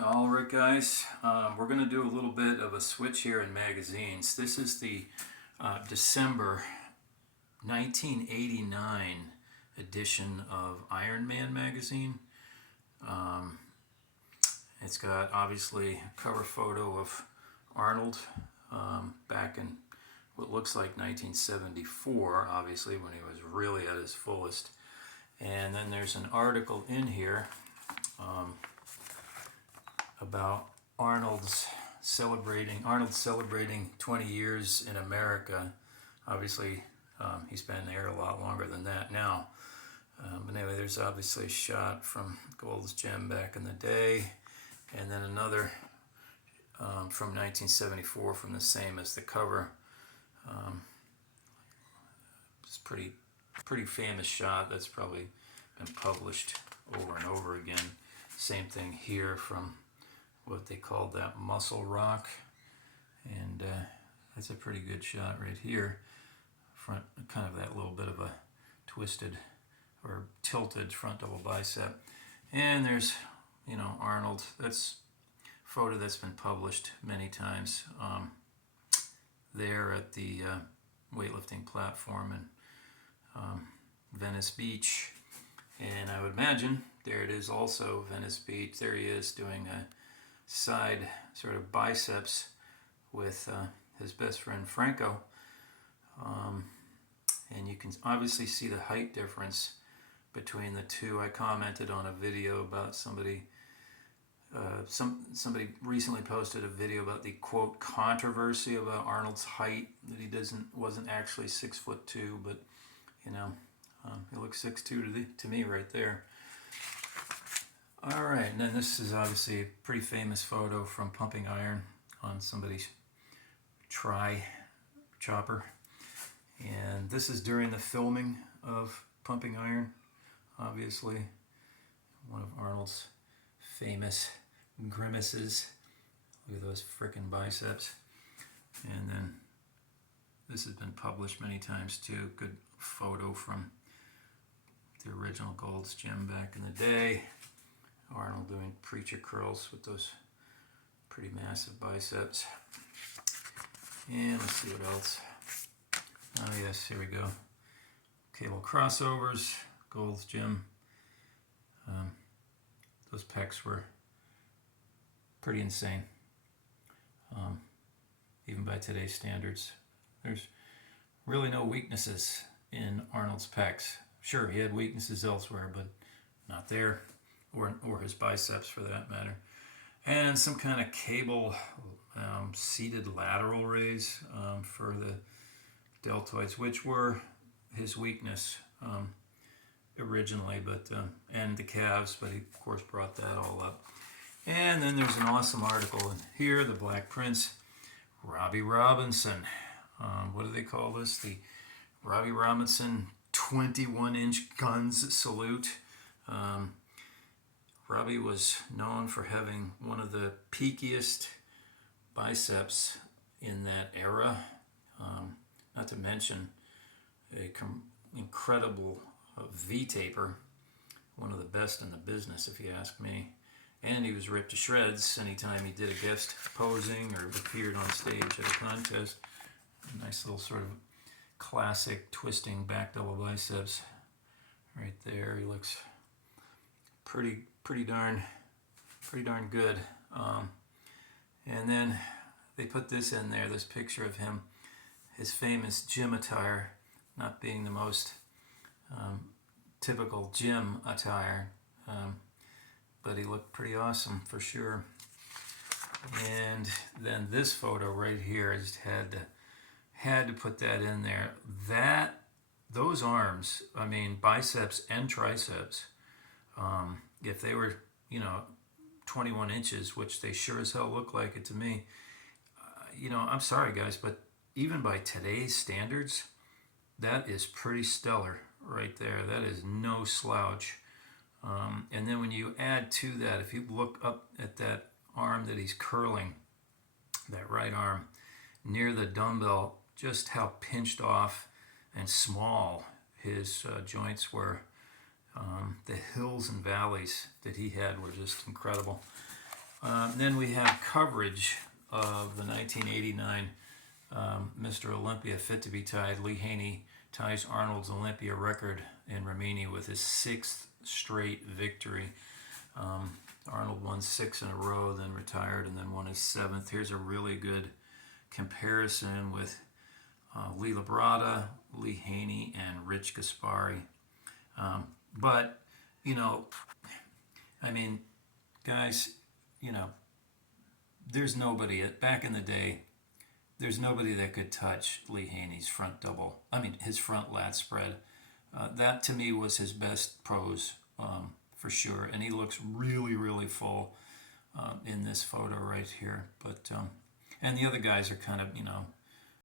All right, guys, we're going to do a little bit of a switch here in magazines. This is the December 1989 edition of Ironman Magazine. Um, it's got obviously a cover photo of Arnold back in what looks like 1974, obviously, when he was really at his fullest. And then there's an article in here about Arnold's celebrating 20 years in America. Obviously, he's been there a lot longer than that now. But anyway, there's obviously a shot from Gold's Gym back in the day, and then another from 1974 from the same as the cover. It's pretty famous shot that's probably been published over and over again. Same thing here from what they called that muscle rock, and that's a pretty good shot right here. Front, kind of that little bit of a twisted or tilted front double bicep, and there's Arnold. That's a photo that's been published many times there at the weightlifting platform in Venice Beach, and I would imagine there it is also Venice Beach. There he is doing a side sort of biceps with his best friend Franco, and you can obviously see the height difference between the two. I commented on a video about somebody recently posted a video about the quote controversy about Arnold's height, that he wasn't actually 6'2", but he looks 6'2" to me right there. All right, and then this is obviously a pretty famous photo from Pumping Iron on somebody's chopper. And this is during the filming of Pumping Iron, obviously. One of Arnold's famous grimaces. Look at those frickin' biceps. And then this has been published many times too. Good photo from the original Gold's Gym back in the day. Arnold doing preacher curls with those pretty massive biceps. And let's see what else. Oh yes, here we go. Cable crossovers, Gold's Gym. Those pecs were pretty insane, even by today's standards. There's really no weaknesses in Arnold's pecs. Sure, he had weaknesses elsewhere, but not there. Or his biceps for that matter. And some kind of cable seated lateral raise for the deltoids, which were his weakness originally, but and the calves, but he of course brought that all up. And then there's an awesome article in here, the Black Prince, Robbie Robinson. What do they call this? The Robbie Robinson 21-inch guns salute. Robbie was known for having one of the peakiest biceps in that era, not to mention a incredible V-taper, one of the best in the business if you ask me. And he was ripped to shreds anytime he did a guest posing or appeared on stage at a contest. A nice little sort of classic twisting back double biceps right there. He looks pretty darn good. And then they put this in there, this picture of him, his famous gym attire, not being the most typical gym attire, but he looked pretty awesome for sure. And then this photo right here, I just had to put that in there. Those arms, I mean biceps and triceps, if they were 21 inches, which they sure as hell look like it to me, I'm sorry guys, but even by today's standards, that is pretty stellar right there. That is no slouch. And then when you add to that, if you look up at that arm that he's curling, that right arm near the dumbbell, just how pinched off and small his joints were. The hills and valleys that he had were just incredible. Then we have coverage of the 1989 Mr. Olympia Fit to be Tied. Lee Haney ties Arnold's Olympia record in Rimini with his 6th straight victory. Arnold won 6 in a row, then retired, and then won his 7th. Here's a really good comparison with Lee Labrada, Lee Haney, and Rich Gaspari. But, you know, I mean, guys, you know, there's nobody, back in the day, there's nobody that could touch Lee Haney's his front lat spread. That to me was his best pose, for sure. And he looks really, really full in this photo right here. But and the other guys are kind of, you know,